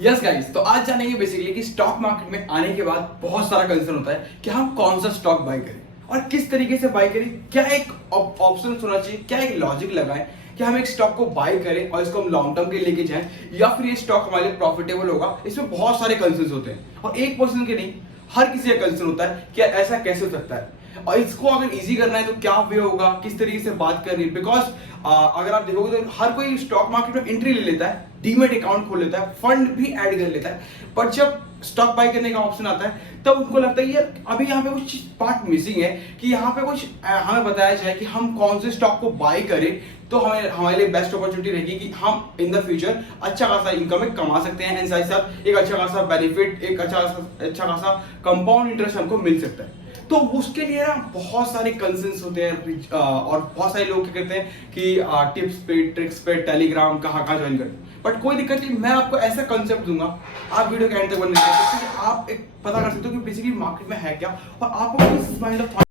Yes guys, तो आज जानेंगे बेसिकली कि स्टॉक मार्केट में आने के बाद बहुत सारा कंसर्न होता है कि हम कौन सा स्टॉक बाय करें और किस तरीके से बाय करें। क्या एक ऑप्शन होना चाहिए, क्या एक लॉजिक लगाएं कि हम एक स्टॉक को बाय करें और इसको हम लॉन्ग टर्म के लेके जाएं, या फिर ये स्टॉक हमारे लिए प्रॉफिटेबल होगा। इसमें बहुत सारे कंसर्न होते हैं और एक पर्सन के नहीं, हर किसी का कंसर्न होता है कि ऐसा कैसे हो सकता है और इसको अगर इजी करना है तो क्या वे होगा, किस तरीके से बात करनी है। बिकॉज अगर आप देखोगे तो हर कोई स्टॉक मार्केट में एंट्री ले लेता है, डीमेट अकाउंट खोल लेता है, फंड भी ऐड कर लेता है, पर जब स्टॉक बाय करने का ऑप्शन आता है तब उनको लगता है यार अभी यहाँ पे कुछ पार्ट मिसिंग है कि यहाँ पे कुछ हमें बताया जाए कि हम कौन से स्टॉक को बाय करें तो हमें हमारे लिए बेस्ट अपॉर्चुनिटी रहेगी कि हम इन द फ्यूचर अच्छा खासा इनकम कमा सकते हैं एंड साथ ही साथ एक अच्छा खासा बेनिफिट, एक अच्छा खासा कंपाउंड इंटरेस्ट हमको मिल सकता है। तो उसके लिए ना बहुत सारे कंसर्न्स होते हैं और बहुत सारे लोग क्या करते हैं कि टिप्स पे, ट्रिक्स पे, टेलीग्राम कहाँ ज्वाइन करते हैं। बट कोई दिक्कत नहीं, मैं आपको ऐसा कंसेप्ट दूंगा, आप वीडियो के एंड तक बनने आप एक पता कर सकते हो कि बेसिकली मार्केट में है क्या और आपको किस माइंड ऑफ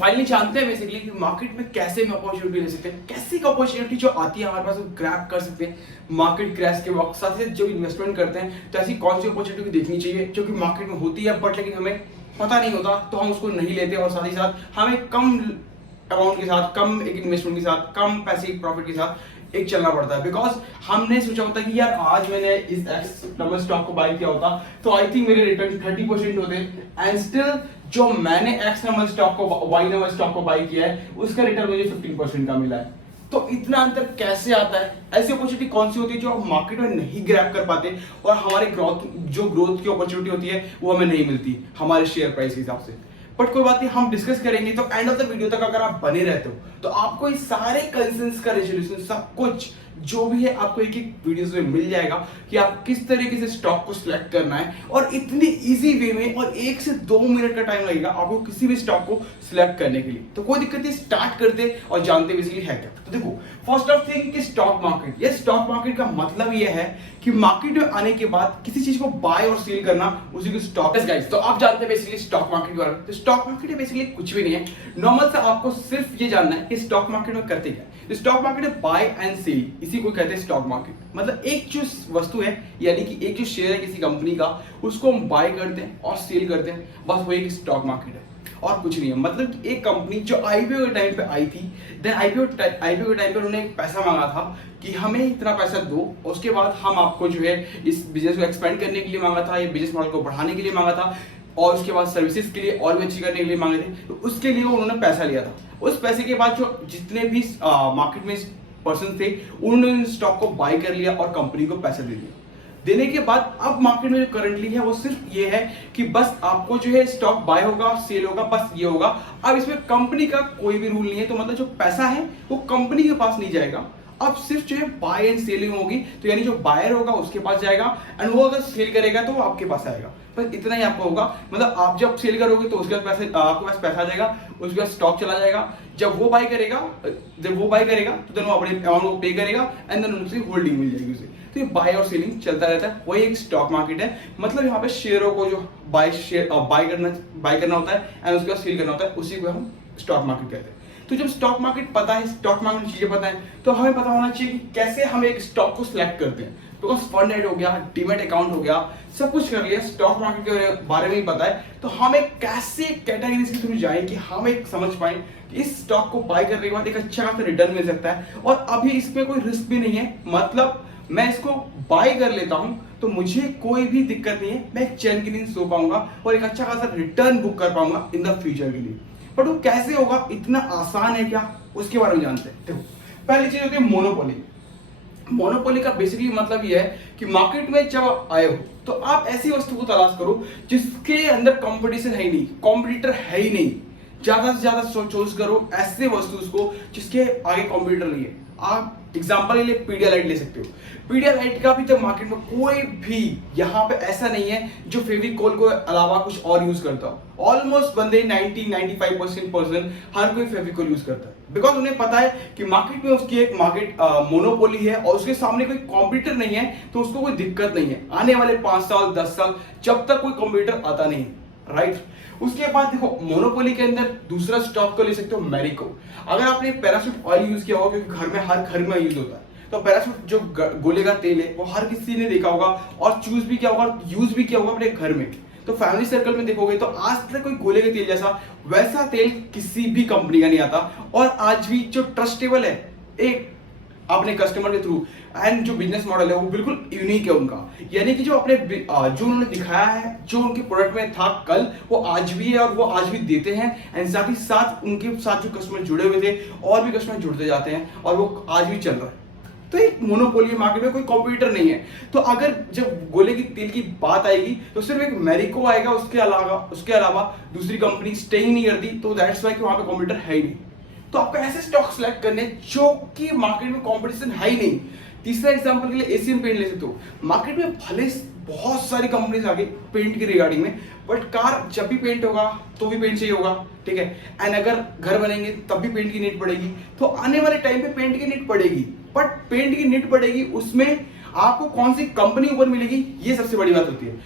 फाइनली जानते हैं बेसिकली कि मार्केट में कैसे हम अपॉर्चुनिटी ले सकते हैं, कैसी अपॉर्चुनिटी जो आती है हमारे पास वो ग्रैब कर सकते हैं मार्केट क्रैश के वक्त। साथ ही जो इन्वेस्टमेंट करते हैं तो ऐसी कौन सी अपॉर्चुनिटी देखनी चाहिए जो कि मार्केट में होती है बट लेकिन हमें पता नहीं होता तो हम उसको नहीं लेते, और साथ ही साथ हमें कम अमाउंट के साथ, कम एक इन्वेस्टमेंट के साथ, कम पैसे प्रॉफिट के साथ एक चलना पड़ता है। बिकॉज हमने सोचा होता है कि यार आज मैंने इस एक्स नंबर स्टॉक को बाय किया होता तो आई थिंक मेरे रिटर्न 30% होते एंड स्टिल जो मैंने एक्स नंबर स्टॉक को वाई नंबर स्टॉक को बाय किया है उसका रिटर्न मुझे 15% का मिला है। तो इतना अंतर कैसे आता है? ऐसी अपॉर्चुनिटी कौन सी होती है जो हम मार्केट में नहीं ग्रैब कर पाते और हमारे ग्रोथ की अपॉर्चुनिटी होती है वो हमें नहीं मिलती हमारे शेयर प्राइस के हिसाब से। बट कोई बात नहीं, हम डिस्कस करेंगे। तो एंड ऑफ द वीडियो तक अगर आप बने रहते हो तो आपको इस सारे कंसर्न्स का रेजोल्यूशन सब कुछ जो भी है आपको एक एक वीडियोस में मिल जाएगा कि आप किस तरीके से स्टॉक को सिलेक्ट करना है और इतनी इजी वे में, और 1 से 2 मिनट का टाइम लगेगा आपको किसी भी स्टॉक को सिलेक्ट करने के लिए। तो कोई दिक्कत नहीं, स्टार्ट करते और जानते बेसिकली है क्या। तो देखो, फर्स्ट ऑफ थिंग कि स्टॉक मार्केट, ये स्टॉक मार्केट का मतलब ये है कि मार्केट में आने के बाद किसी चीज को बाय और सेल करना, उसी को स्टॉक। गाइस, तो आप जानते हैं बेसिकली स्टॉक मार्केट के बारे में। तो स्टॉक मार्केट बेसिकली कुछ भी नहीं है, नॉर्मल सा आपको सिर्फ ये जानना है कि स्टॉक मार्केट में करते क्या। स्टॉक मार्केट है बाय एंड सेल, इसी को कहते हैं स्टॉक मार्केट। मतलब एक जो वस्तु है यानी कि एक जो शेयर है किसी कंपनी का, उसको हम बाय करते हैं और सेल करते हैं, बस वो एक स्टॉक मार्केट है और कुछ नहीं है। मतलब एक कंपनी जो आईपीओ के टाइम पे आई थी, देन आईपीओ के टाइम पे उन्होंने एक पैसा मांगा था कि हमें इतना पैसा दो, उसके बाद हम आपको जो है इस बिजनेस को एक्सपेंड करने के लिए मांगा था, ये बिजनेस मॉडल को बढ़ाने के लिए मांगा था, और उसके बाद सर्विसेज के लिए और भी अच्छी करने के लिए मांगे थे। तो उसके लिए उन्होंने पैसा लिया था। उस पैसे के बाद जो जितने भी मार्केट में पर्सन थे उन्होंने स्टॉक को बाय कर लिया और कंपनी को पैसा दे दिया। देने के बाद अब मार्केट में जो करंटली है वो सिर्फ ये है कि बस आपको जो है स्टॉक बाय होगा, सेल होगा, बस ये होगा। अब इसमें कंपनी का कोई भी रूल नहीं है। तो मतलब जो पैसा है वो कंपनी के पास नहीं जाएगा, अब सिर्फ जो है बाय एंड सेलिंग होगी। तो यानी जो बायर होगा उसके पास जाएगा एंड वो अगर सेल करेगा तो वो आपके पास आएगा। बस इतना ही आपको होगा। मतलब आप जब सेल करोगे तो उसके पास पैसे, आपके पास पैसा आ जाएगा, उसके बाद स्टॉक चला जाएगा। जब वो बाय करेगा तो देन वो अपने अमाउंट को पे करेगा एंड देन उनसे होल्डिंग मिल जाएगी उसे। तो ये बाय और सेलिंग चलता रहता है, वही एक स्टॉक मार्केट है। मतलब यहाँ पे शेयरों को जो बाय करना होता है एंड उसके बाद सेल करना होता है, उसी को हम स्टॉक मार्केट कहते हैं। तो जब स्टॉक मार्केट पता है, स्टॉक मार्केट चीजें पता है, तो हमें पता होना चाहिए कि कैसे हम एक स्टॉक को सिलेक्ट करते हैं। बिकॉज फंड ऐड हो गया, डीमेट अकाउंट हो गया, सब कुछ कर लिया, स्टॉक मार्केट के बारे में ही पता है, तो हम एक कैसे कैटेगरीज के थ्रू जाए कि हम एक समझ पाए कि इस स्टॉक को बाय करने के बाद एक अच्छा खासा रिटर्न मिल सकता है और अभी इसमें कोई रिस्क भी नहीं है। मतलब मैं इसको बाय कर लेता हूं तो मुझे कोई भी दिक्कत नहीं है, मैं एक चैन की नींद सो पाऊंगा और एक अच्छा खासा रिटर्न बुक कर पाऊंगा इन द फ्यूचर के लिए। बट वो कैसे होगा, इतना आसान है क्या, उसके बारे में जानते हैं। देखो, पहली चीज होती है मोनोपोली। मोनोपोली का बेसिकली मतलब यह है कि मार्केट में जब आए हो तो आप ऐसी वस्तु को तलाश करो जिसके अंदर कंपटीशन है ही नहीं, कॉम्पिटिटर है ही नहीं। ज्यादा से ज्यादा चूज करो ऐसे वस्तु को जिसके आगे कॉम्पिटिटर नहीं है। आप एग्जांपल के लिए पीडियालाइट ले सकते हो। पीडियालाइट का अभी तक मार्केट में कोई भी यहाँ पे ऐसा नहीं है जो फेविकोल को अलावा कुछ और यूज करता हो। ऑलमोस्ट बंदे 90-95% हर कोई फेविकोल यूज करता है, बिकॉज उन्हें पता है कि मार्केट में उसकी एक मार्केट मोनोपोली है और उसके सामने कोई कॉम्पिटिटर नहीं है, तो उसको कोई दिक्कत नहीं है आने वाले 5 साल 10 साल जब तक कोई कॉम्पिटिटर आता नहीं, राइट। उसके बाद देखो मोनोपोली के अंदर दूसरा स्टॉक को ले सकते हो मैरिको। अगर आपने पैराशूट ऑयल यूज किया होगा, क्योंकि घर में हर घर में यूज होता है, तो पैराशूट जो गोले का तेल है वो हर किसी ने देखा होगा और चूज भी किया होगा, यूज भी किया होगा अपने घर में। तो फैमिली सर्कल में देखोगे तो आज तक कोई गोले के तेल जैसा वैसा तेल किसी भी कंपनी का नहीं आता, और आज भी जो ट्रस्टेबल है एक अपने कस्टमर के थ्रू एंड जो बिजनेस मॉडल है वो बिल्कुल यूनिक है उनका। यानी कि जो अपने जो उन्होंने दिखाया है, जो उनके प्रोडक्ट में था कल, वो आज भी है और वो आज भी देते हैं। एंड साथ ही साथ उनके साथ जो कस्टमर जुड़े हुए थे और भी कस्टमर जुड़ते जाते हैं और वो आज भी चल रहा है। तो एक मोनोपोली मार्केट में कोई कॉम्पिटिटर नहीं है। तो अगर जब गोले की तेल की बात आएगी तो सिर्फ एक मैरिको आएगा, उसके अलावा दूसरी कंपनी स्टे ही नहीं करती, तो दैट्स वाई कि वहां पे कॉम्पिटिटर है ही नहीं। तो आपको ऐसे स्टॉक सेलेक्ट करने जो कि मार्केट में कंपटीशन है ही नहीं। तीसरा एग्जांपल के लिए एशियन पेंट ले सकते हो। मार्केट में भले बहुत सारी कंपनीज आ गई पेंट के रिगार्डिंग में, बट कार जब भी पेंट होगा तो भी पेंट चाहिए होगा, ठीक है। एंड अगर घर बनेंगे तब भी पेंट की नीड पड़ेगी, तो आने वाले टाइम पे पेंट की नीड पड़ेगी। बट पेंट की नीड पड़ेगी, उसमें आपको कौन सी कंपनी ऊपर मिलेगी, ये सबसे बड़ी बात होती है।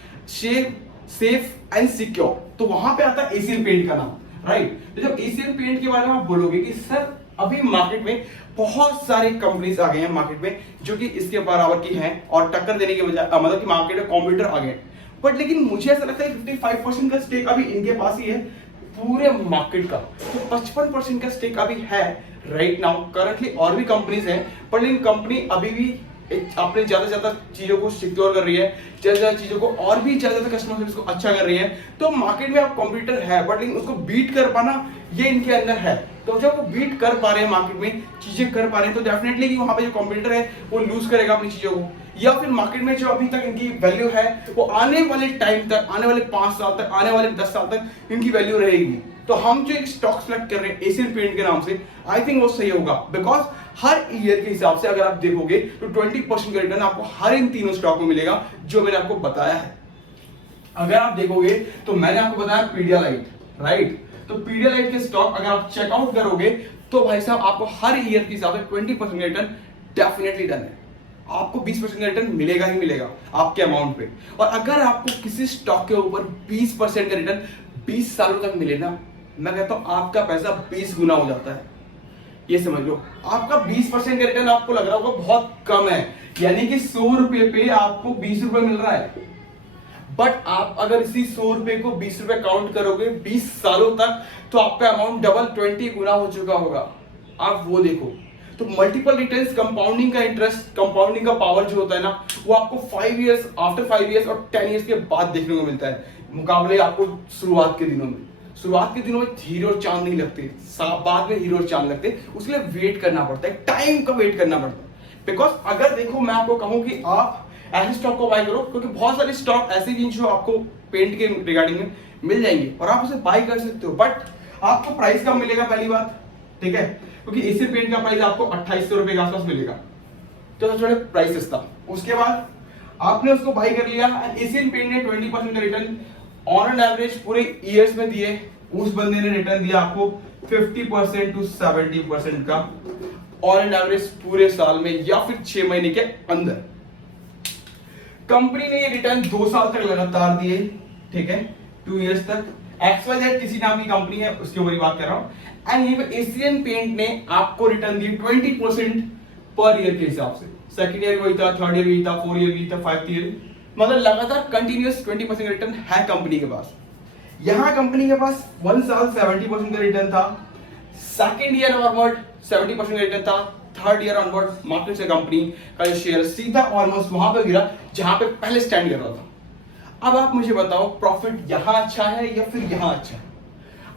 सेफ एंड सिक्योर, तो वहां पे आता है एशियन पेंट का नाम, राइट। तो जब एशियन पेंट के बारे में आप बोलोगे कि सर अभी मार्केट में बहुत सारी कंपनीज आ गए हैं मार्केट में जो कि इसके बराबर की हैं और टक्कर देने के बजाय मतलब कि मार्केट में कॉम्पिटिटर आ गए, बट लेकिन मुझे ऐसा लगता है 55% का स्टेक अभी इनके पास ही है पूरे मार्केट का। तो 55% का स्टेक अभी है राइट नाउ करंटली। और भी कंपनीज हैं, पर लेकिन कंपनी अभी भी अपने ज्यादा चीजों को सिक्योर कर रही है, ज्यादा चीजों को और भी ज्यादा कस्टमर सर्विस को अच्छा कर रही है। तो मार्केट में आप कॉम्पिटिटर है, बट लेकिन उसको बीट कर पाना ये इनके अंदर है। तो जब वो बीट कर पा रहे हैं मार्केट में, चीजें कर पा रहे हैं, तो डेफिनेटली वहां पे जो कॉम्पिटिटर है वो लूज करेगा अपनी चीजों को, या फिर मार्केट में जो अभी तक इनकी वैल्यू है वो आने वाले टाइम तक, आने वाले 5 साल तक, आने वाले 10 साल तक इनकी वैल्यू रहेगी। तो हम जो एक स्टॉक सेलेक्ट कर रहे हैं एशियन पेंट के नाम से, आई थिंक वो सही होगा, बिकॉज हर ईयर के हिसाब से अगर आप देखोगे तो 20% का रिटर्न आपको हर इन तीनों स्टॉक में मिलेगा जो मैंने आपको बताया है। अगर आप देखोगे तो मैंने आपको बताया पीडियालाइट, राइट। तो पीडियालाइट के स्टॉक अगर आप चेकआउट करोगे तो भाई साहब आपको हर ईयर के हिसाब से 20% का रिटर्न डेफिनेटली डन है। आपको 20% का रिटर्न मिलेगा ही मिलेगा आपके अमाउंट पे। और अगर आपको किसी स्टॉक के ऊपर 20% का रिटर्न 20 सालों तक मिले ना, मैं कहता हूं आपका पैसा 20 गुना हो जाता है। ये समझ लो, आपका 20% का रिटर्न आपको लग रहा होगा बहुत कम है, यानी कि 100 रुपए पे आपको 20 रुपए मिल रहा है। बट आप अगर इसी 100 रुपए को 20 रुपए काउंट करोगे 20 सालों तक, तो आपका अमाउंट डबल 20 गुना हो चुका होगा। आप वो देखो, तो मल्टीपल रिटर्न्स, कंपाउंडिंग का इंटरेस्ट, कंपाउंडिंग का पावर जो होता है ना, वो आपको 5 इयर्स, आफ्टर 5 इयर्स और 10 इयर्स के बाद देखने को मिलता है, मुकाबले आपको शुरुआत के दिनों में। शुरुआत के दिनों में हीरो और चांद नहीं लगते, बाद में हीरो और चांद लगते, उसके लिए वेट करना पड़ता है, टाइम का वेट करना पड़ता है। बिकॉज अगर देखो मैं आपको कहूं कि आप ऐसे स्टॉक को बाय करो, क्योंकि बहुत सारे स्टॉक ऐसे भी जो आपको पेंट के रिगार्डिंग में मिल जाएंगे और आप उसे बाय कर सकते हो, बट आपको प्राइस कम मिलेगा पहली बात, ठीक है, क्योंकि एशियन पेंट का प्राइस आपको 2800 रुपए के आसपास मिलेगा, तो थोड़ा प्राइस सस्ता। उसके बाद आपने उसको बाय कर लिया, एशियन पेंट ने 20% का रिटर्न ऑन एन एवरेज पूरे ईयर्स में दिए, उस बंदे ने रिटर्न दिया आपको 50% to 70% का ऑन एन एवरेज पूरे साल में या फिर 6 महीने के अंदर। कंपनी ने ये रिटर्न 2 साल तक लगातार दिए, ठीक है, 2 इयर्स तक। XYZ किसी नाम की कंपनी है, उसके ऊपर बात कर रहा हूं। एंड ये एशियन पेंट ने आपको रिटर्न दिए 20% पर ईयर के हिसाब से। सेकंड ईयर वही था, थर्ड ईयर वही था, 4 ईयर वही था, 5th ईयर, मतलब लगातार कंटिन्यूअस 20% रिटर्न है कंपनी के पास। यहां कंपनी के पास 1 साल 70% का रिटर्न था, सेकंड ईयर ऑनवर्ड 70% का रिटर्न था, थर्ड ईयर ऑनवर्ड मार्केट से कंपनी का जो शेयर सीधा ऑलमोस्ट वहां पे गिरा जहां पे पहले स्टैंड कर रहा था। अब आप मुझे बताओ प्रॉफिट यहां अच्छा है या फिर यहां अच्छा है?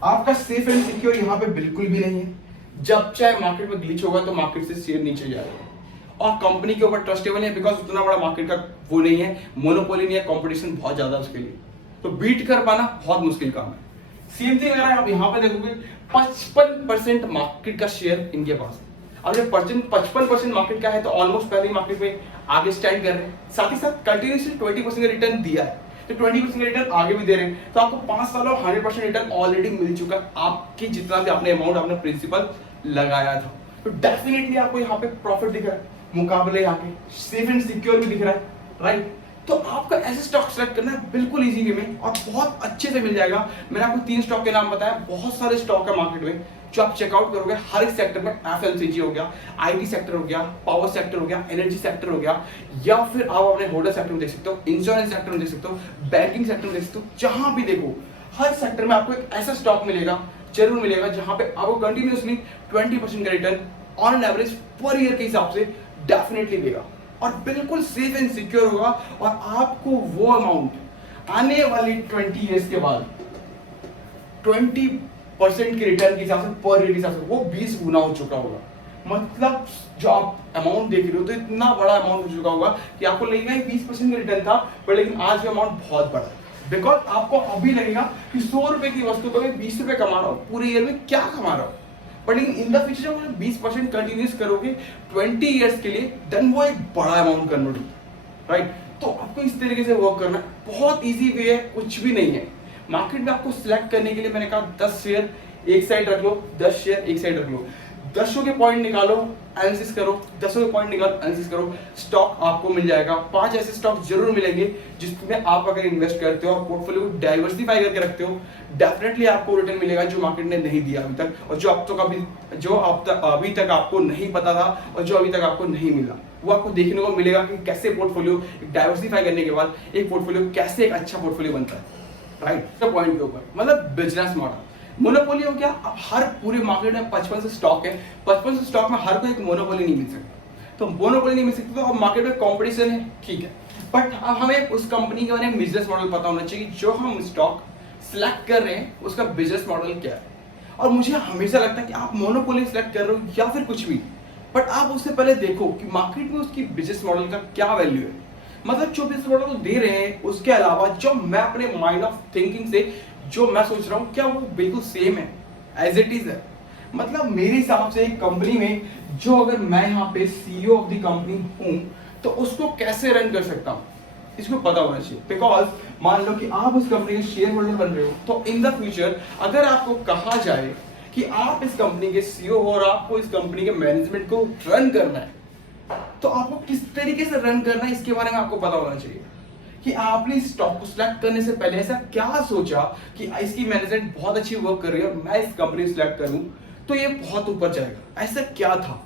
आपका सेफ एंड सिक्योर यहां पे बिल्कुल भी नहीं है। जब चाहे मार्केट में ग्लिच होगा तो मार्केट से शेयर नीचे जाएगा, और कंपनी के ऊपर ट्रस्टेबल है बिकॉज उतना बड़ा मार्केट का वो नहीं है, मोनोपोली नहीं है, कंपटीशन बहुत ज्यादा है उसके लिए, तो बीट कर पाना बहुत मुश्किल काम है। सेम थिंग अगर आप यहाँ पे देखोगे 55% मार्केट का शेयर इनके पास है। अब जब 55% मार्केट का है तो ऑलमोस्ट पहले ही मार्केट में आगे स्टैंड कर रहे हैं, साथ ही साथ कंटिन्यूसली 20% का रिटर्न दिया है, तो 20% का रिटर्न आगे भी दे रहे हैं, तो आपको 5 सालों 100% रिटर्न ऑलरेडी मिल चुका है आपकी जितना भी आपने अमाउंट आपने प्रिंसिपल लगाया था। तो डेफिनेटली आपको यहाँ पे प्रॉफिट दिख रहा है, मुकाबले यहाँ पे सेफ एंड सिक्योर भी दिख रहा है, राइट। तो आपका ऐसे स्टॉक सेलेक्ट करना है बिल्कुल इजी वे में और बहुत अच्छे से मिल जाएगा। मैंने आपको 3 स्टॉक के नाम बताया, बहुत सारे स्टॉक है मार्केट में जो आप चेकआउट करोगे हर एक सेक्टर में। एफएमसीजी हो गया, आईटी सेक्टर हो गया, पावर सेक्टर हो गया, एनर्जी सेक्टर हो गया, या फिर आप अपने होटल सेक्टर में देख सकते हो, इंश्योरेंस सेक्टर में देख सकते हो, बैंकिंग सेक्टर में देख सकते हो, जहां भी देखो हर सेक्टर में आपको एक ऐसा स्टॉक मिलेगा, जरूर मिलेगा, जहां पे आपको कंटिन्यूसली 20% का return on an average per year के हिसाब से डेफिनेटली देगा और बिल्कुल सेफ एंड सिक्योर होगा। और आपको वो अमाउंट आने वाली 20 इयर्स के बाद 20% के रिटर्न के हिसाब से पर ईयर के हिसाब से वो 20 गुना हो चुका होगा। मतलब जो आप अमाउंट देख रहे हो तो इतना बड़ा अमाउंट हो चुका होगा कि आपको लगेगा 20% का रिटर्न था, पर लेकिन आज वो अमाउंट बहुत बड़ा है। बिकॉज आपको अभी लगेगा कि 100 रुपए की वस्तु पर मैं 20 रुपए कमा रहा हूँ, पूरे ईयर में क्या कमा रहा हूँ, बट इन द फ्यूचर जब 20% कंटिन्यूस करोगे 20 इयर्स के लिए, देन वो एक बड़ा अमाउंट कन्वर्ट होता है, राइट। तो आपको इस तरीके से वर्क करना है, बहुत इजी वे है, कुछ भी नहीं है। मार्केट में आपको सिलेक्ट करने के लिए मैंने कहा 10 शेयर एक साइड रख लो, 10 शेयर एक साइड रख लो, 10 के पॉइंट निकालो, एनालिसिस करो, 10 के पॉइंट निकालो, एनालिसिस करो, स्टॉक आपको मिल जाएगा। 5 ऐसे स्टॉक जरूर मिलेंगे जिसमें आप अगर इन्वेस्ट करते हो और पोर्टफोलियो को डाइवर्सिफाई करके रखते हो, डेफिनेटली आपको रिटर्न मिलेगा जो मार्केट ने नहीं दिया अभी तक, और जो अभी तक आपको नहीं पता था और जो अभी तक आपको नहीं मिला, वो आपको देखने को मिलेगा कि कैसे पोर्टफोलियो डाइवर्सिफाई करने के बाद एक पोर्टफोलियो कैसे एक अच्छा पोर्टफोलियो बनता है, राइट। तो पॉइंट के ऊपर मतलब बिजनेस मॉडल मोनोपोली हो गया। अब हर पूरे मार्केट में 55 स्टॉक है, 55 स्टॉक में हर कोई एक मोनोपोली नहीं मिल सकता, तो मोनोपोली नहीं मिल सकती, तो अब मार्केट में कंपटीशन है, ठीक है, बट अब हमें उस कंपनी के बारे में बिजनेस मॉडल पता होना चाहिए कि जो हम स्टॉक सिलेक्ट कर रहे हैं उसका बिजनेस मॉडल क्या है। और मुझे हमेशा लगता है कि आप मोनोपोली सिलेक्ट कर रहे हो या फिर कुछ भी, बट आप उससे पहले देखो कि मार्केट में उसकी बिजनेस मॉडल का क्या वैल्यू है। मतलब जो बिजनेस मॉडल दे रहे हैं उसके अलावा जो मैं अपने माइंड ऑफ थिंकिंग से जो मैं सोच रहा हूँ क्या वो बिल्कुल सेम है, एज इट इज है। मतलब मेरे हिसाब से एक कंपनी में जो अगर मैं यहाँ पे सीईओ ऑफ द कंपनी हूँ तो उसको कैसे रन कर सकता हूँ इसको पता होना चाहिए। बिकॉज मान लो कि आप उस कंपनी के शेयर होल्डर बन रहे हो, तो इन द फ्यूचर अगर आपको कहा जाए कि आप इस कंपनी के सीईओ हो और आपको इस कंपनी के मैनेजमेंट को रन करना है, तो आपको किस तरीके से रन करना है इसके बारे में आपको पता होना चाहिए कि आपने स्टॉक को सिलेक्ट करने से पहले ऐसा क्या सोचा कि इसकी मैनेजमेंट बहुत अच्छी वर्क कर रही है और मैं इस कंपनी सिलेक्ट करूं तो ये बहुत ऊपर जाएगा, ऐसा क्या था।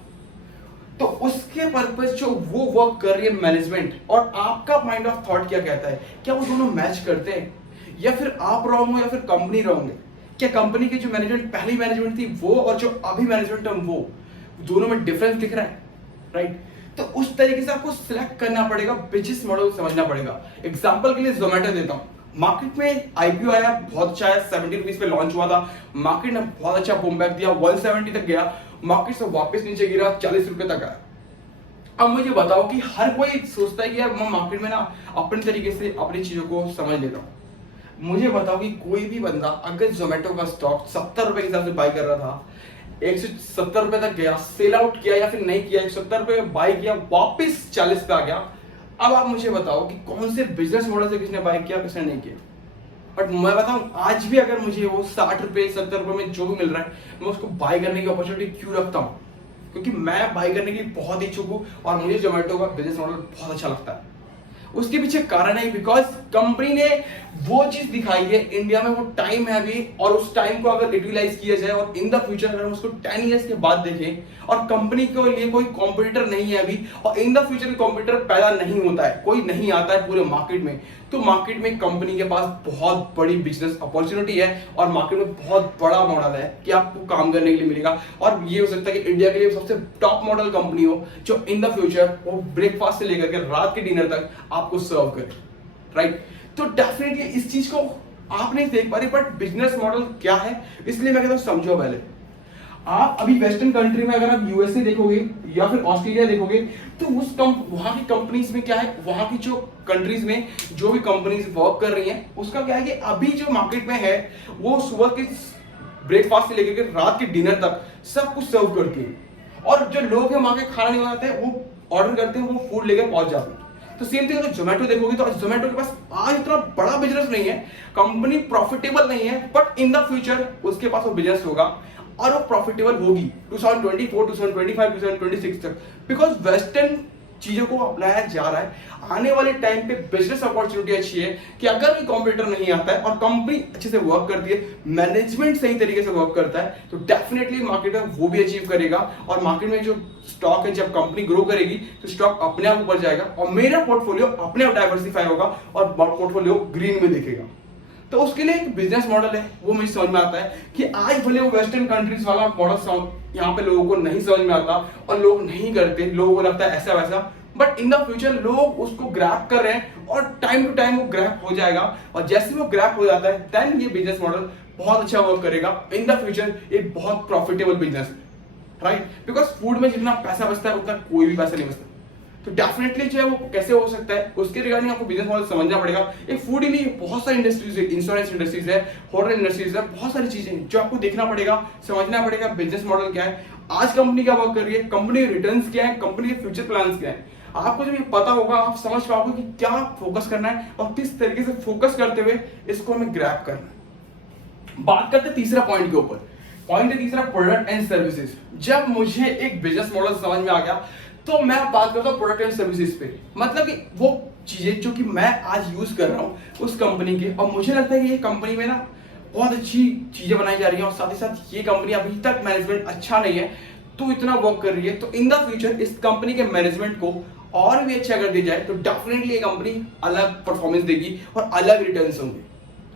तो उसके पर्पस जो वो वर्क कर रही है मैनेजमेंट और आपका माइंड ऑफ थॉट क्या कहता है, क्या वो दोनों मैच करते हैं, या फिर आप रॉन्ग हो या फिर कंपनी रॉन्ग है। क्या कंपनी की जो मैनेजमेंट पहली मैनेजमेंट थी वो और जो अभी मैनेजमेंट है वो दोनों में डिफरेंस दिख रहा है, राइट। तो उस तरीके से आपको सिलेक्ट करना पड़ेगा, बिजनेस मॉडल समझना पड़ेगा। एग्जांपल के लिए जोमेटो देता हूं, मार्केट में आईपीओ आया, बहुत अच्छा है, 70 रुपीज पे लॉन्च हुआ था, मार्केट ने बहुत अच्छा बूम बैक दिया, 170 तक गया, मार्केट से वापस नीचे गिरा, 40 रुपए तक आया। अब मुझे बताओ कि हर कोई सोचता है कि यार मैं मार्केट में ना अपने तरीके से अपनी चीजों को समझ लेता हूँ। मुझे बताओ कि कोई भी बंदा अगर जोमेटो का स्टॉक 70 रुपए के हिसाब से बाय कर रहा था, 170 रुपए तक गया, सेल आउट किया या फिर नहीं किया, 170 रुपए में बाय किया, वापस 40 पे आ गया। अब आप मुझे बताओ कि कौन से बिजनेस मॉडल से किसने बाय किया, किसने नहीं किया। बट मैं बताऊं आज भी अगर मुझे वो 60 रुपए 70 रुपए में जो भी मिल रहा है मैं उसको बाय करने की अपॉर्चुनिटी क्यों रखता हूं, क्योंकि मैं बाय करने की बहुत इच्छुक हूं और मुझे जोमेटो का बिजनेस मॉडल बहुत अच्छा लगता है। उसके पीछे कारण है बिकॉज कंपनी ने वो चीज दिखाई है, इंडिया में वो टाइम है अभी, और उस टाइम को अगर यूटिलाइज किया जाए और इन द फ्यूचर अगर हम उसको 10 इयर्स के बाद देखें और कंपनी के लिए कोई कॉम्पिटिटर नहीं है अभी और इन द फ्यूचर कॉम्पिटिटर पैदा नहीं होता है, कोई नहीं आता है पूरे मार्केट में, तो मार्केट में कंपनी के पास बहुत बड़ी बिजनेस अपॉर्चुनिटी है और मार्केट में बहुत बड़ा मॉडल है कि आपको काम करने के लिए मिलेगा। और ये हो सकता है कि इंडिया के लिए सबसे टॉप मॉडल कंपनी हो जो इन द फ्यूचर वो ब्रेकफास्ट से लेकर के रात के डिनर तक आपको सर्व करे, राइट। तो डेफिनेटली इस चीज को आप नहीं देख पा रहे, बट बिजनेस मॉडल क्या है इसलिए मैं कहता हूं समझो। पहले आप अभी वेस्टर्न कंट्री में अगर आप यूएसए देखोगे या फिर ऑस्ट्रेलिया देखोगे तो वहां की कंपनीज में क्या है, वहां की जो कंट्रीज में जो भी कंपनीज वर्क कर रही हैं उसका क्या है कि अभी जो मार्केट में है वो सुबह के ब्रेकफास्ट से लेकर के रात के डिनर तक सब कुछ सर्व करती है। और जो लोग हैं वहां के खाना नहीं बनाते हैं, वो ऑर्डर करते हैं, वो फूड लेकर पहुंच जाते हैं। तो सेम थिंग अगर जोमेटो देखोगे तो जोमेटो के पास आज इतना बड़ा बिजनेस नहीं है, कंपनी प्रॉफिटेबल नहीं है, बट इन द फ्यूचर उसके पास वो बिजनेस होगा और वो प्रॉफिटेबल होगी 2024, 2025, 2026 तक, बिकॉज वेस्टर्न चीजों को अपनाया जा रहा है। आने वाले टाइम पे बिजनेस अपॉर्चुनिटी अच्छी है कि अगर कोई कॉम्पिटिटर नहीं आता है और कंपनी अच्छे से वर्क करती है, मैनेजमेंट सही तरीके से वर्क करता है, तो डेफिनेटली मार्केट में वो भी अचीव करेगा। और मार्केट में जो स्टॉक है, जब कंपनी ग्रो करेगी तो स्टॉक अपने आप ऊपर जाएगा और मेरा पोर्टफोलियो अपने आप डाइवर्सिफाई होगा और पोर्टफोलियो ग्रीन में दिखेगा। तो उसके लिए एक बिजनेस मॉडल है, वो मुझे समझ में आता है कि आज भले वो वेस्टर्न कंट्रीज वाला मॉडल यहाँ पे लोगों को नहीं समझ में आता और लोग नहीं करते, लोगों को लगता है ऐसा वैसा, बट इन द फ्यूचर लोग उसको ग्रैब कर रहे हैं और टाइम टू टाइम वो ग्रैब हो जाएगा। और जैसे वो ग्रैब हो जाता है देन ये बिजनेस मॉडल बहुत अच्छा वर्क करेगा। इन द फ्यूचर एक बहुत प्रॉफिटेबल बिजनेस है, राइट? बिकॉज फूड में जितना पैसा बचता है उतना कोई भी पैसा नहीं बचता। तो डेफिनेटली जो है वो कैसे हो सकता है उसके रिगार्डिंग आपको बिजनेस मॉडल समझना पड़ेगा। एक फूड ही नहीं, बहुत सारी इंडस्ट्रीज है, इंश्योरेंस इंडस्ट्रीज है, होटल इंडस्ट्रीज है, बहुत सारी चीजें हैं जो आपको देखना पड़ेगा, समझना पड़ेगा बिजनेस मॉडल क्या है, आज कंपनी क्या वर्क कर रही है, कंपनी रिटर्न्स क्या है, कंपनी के फ्यूचर प्लान्स क्या है। आपको जब ये पता होगा आप समझ पाओगे कि क्या फोकस करना है और किस तरीके से फोकस करते हुए इसको हमें ग्रैब करना है। बात करते हैं तीसरा पॉइंट के ऊपर। पॉइंट है तीसरा, प्रोडक्ट एंड सर्विसेज। जब मुझे एक बिजनेस मॉडल समझ में आ गया तो मैं बात करता हूँ प्रोडक्ट एंड सर्विसेज पे। मतलब कि वो चीजें जो कि मैं आज यूज कर रहा हूँ उस कंपनी के, और मुझे लगता है कि ये कंपनी में ना बहुत अच्छी चीजें बनाई जा रही हैं और साथ ही साथ ये कंपनी अभी तक मैनेजमेंट अच्छा नहीं है तो इतना वर्क कर रही है। तो इन द फ्यूचर इस कंपनी के मैनेजमेंट को और भी अच्छा कर दिया जाए तो डेफिनेटली ये कंपनी अलग परफॉर्मेंस देगी और अलग रिटर्न्स होंगे,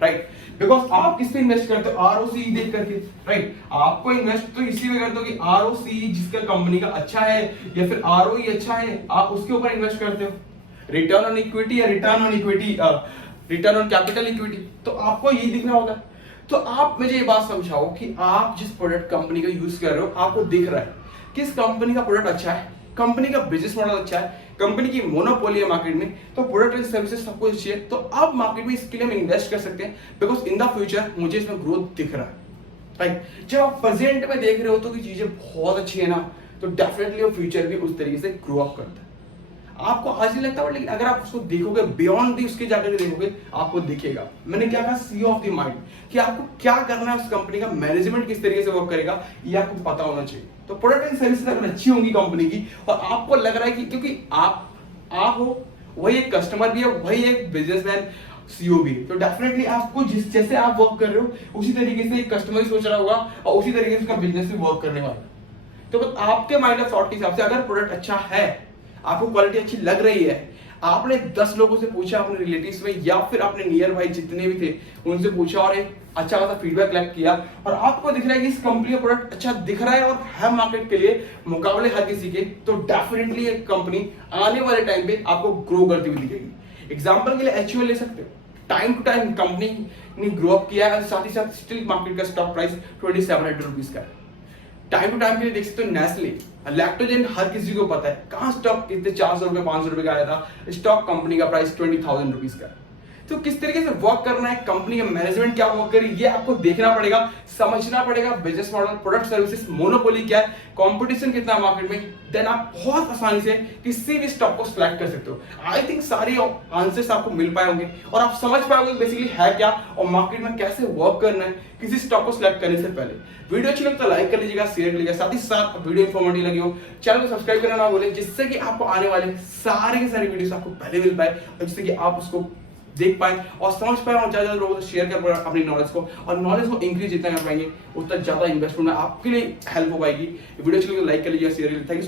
राइट? बिकॉज आप किस पे इन्वेस्ट करते हो? आरओसी देख करके, राइट? आपको इन्वेस्ट तो इसी में करते हो कि आरओसी जिसका कंपनी का अच्छा है या फिर आरओई अच्छा है, आप उसके ऊपर इन्वेस्ट करते हो। रिटर्न ऑन इक्विटी या return on equity, return on capital equity, तो आपको यही दिखना होगा। तो आप मुझे ये बात समझाओ कि आप जिस प्रोडक्ट कंपनी का यूज कर रहे हो आपको दिख रहा है किस कंपनी का प्रोडक्ट अच्छा है, कंपनी का बिजनेस मॉडल अच्छा है, कंपनी की मोनोपोली है मार्केट में, तो प्रोडक्ट एंड सर्विसेज सब कुछ अच्छी है, तो अब मार्केट में इसके लिए हम इन्वेस्ट कर सकते हैं बिकॉज इन द फ्यूचर मुझे इसमें ग्रोथ दिख रहा है, राइट? जब आप प्रेजेंट में देख रहे हो तो कि चीजें बहुत अच्छी है ना, तो डेफिनेटली वो फ्यूचर भी उस तरीके से ग्रो अप करता है। आपको आज नहीं लगता, लेकिन अगर आप उसको देखोगे बियॉन्ड दी उसके जाकर देखोगे आपको दिखेगा। मैंने क्या कहा, सी ऑफ द माइंड, कि आपको क्या करना है, उस कंपनी का मैनेजमेंट किस तरीके से वर्क करेगा ये आपको पता होना चाहिए। तो प्रोडक्ट एंड सर्विसेज अगर अच्छी होंगी कंपनी की और आपको लग रहा है कि क्योंकि आप हो वही एक कस्टमर भी है, वही एक बिजनेसमैन सीईओ भी, तो डेफिनेटली आपको जिस जैसे आप वर्क कर रहे हो उसी तरीके से एक कस्टमर ही सोच रहा होगा और उसी तरीके से उसका बिजनेस भी वर्क करने वाला है। तो आपके माइंड ऑफ थॉट के हिसाब से अगर प्रोडक्ट अच्छा है, आपको क्वालिटी अच्छी लग रही है, आपने 10 लोगों से पूछा अपने रिलेटिव्स में या फिर अपने नियर भाई जितने भी थे उनसे पूछा और एक अच्छा खासा फीडबैक कलेक्ट किया और आपको दिख रहा है कि इस कंपनी का प्रोडक्ट अच्छा दिख रहा है और है मार्केट के लिए मुकाबले हर किसी के, तो डेफिनेटली एक कंपनी आने वाले टाइम पे आपको ग्रो करती हुई दिखेगी। एग्जांपल के लिए एचयूएल ले सकते हो, टाइम टू टाइम कंपनी ने ग्रो अप किया है, साथ ही साथ स्टिल मार्केट का स्टॉक प्राइस 2700 रुपीज का है। टाइम टू टाइम के लिए देख सकते हो नेस्ले, लैक्टोजेन, हर किसी को पता है कहाँ स्टॉक कितने 400 रुपए 500 रुपए का आया था, स्टॉक कंपनी का प्राइस 20,000 रुपीज का। तो किस तरीके से वर्क करना है, कंपनी का मैनेजमेंट क्या वर्क करे, ये आपको देखना पड़ेगा, समझना पड़ेगा business model, product services, monopoly क्या है, कंपटीशन कितना है मार्केट में, देन आप बहुत आसानी से किसी भी स्टॉक को सिलेक्ट कर सकते हो। आई थिंक सारे आंसर्स आपको मिल पाए होंगे और आप समझ पाओगे बेसिकली है क्या और मार्केट में कैसे वर्क करना है किसी स्टॉक को सिलेक्ट करने से पहले। वीडियो अच्छी लगे तो लाइक कर लीजिएगा, शेयर कर लीजिएगा, साथ ही साथ वीडियो इंफॉर्मेटिव लगी हो चैनल को सब्सक्राइब करना ना भूलें, जिससे कि आपको आने वाले सारे के सारे वीडियोस आपको पहले मिल पाए और जिससे कि आप उसको देख पाए और समझ पाए और ज्यादा लोगों से शेयर कर पाए अपनी नॉलेज को, और नॉलेज को इंक्रीज जितना कर पाएंगे उतना ज्यादा इन्वेस्टमेंट में आपके लिए हेल्प हो पाएगी। वीडियो अच्छी लगे तो लाइक कर लीजिएगा, शेयर कर लीजिएगा। Thank you so much.